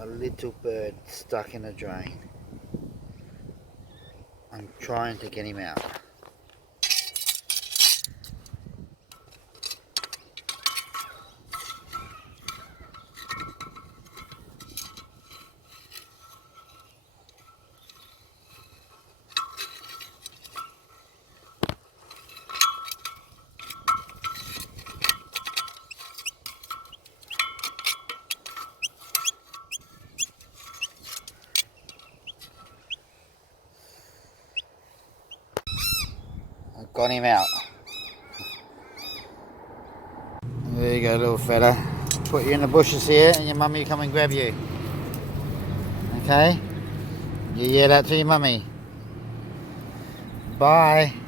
a little bird stuck in a drain. I'm trying to get him out. I've got him out. There you go, little fella. Put you in the bushes here and your mummy will come and grab you. Okay? You hear that to your mummy? Bye.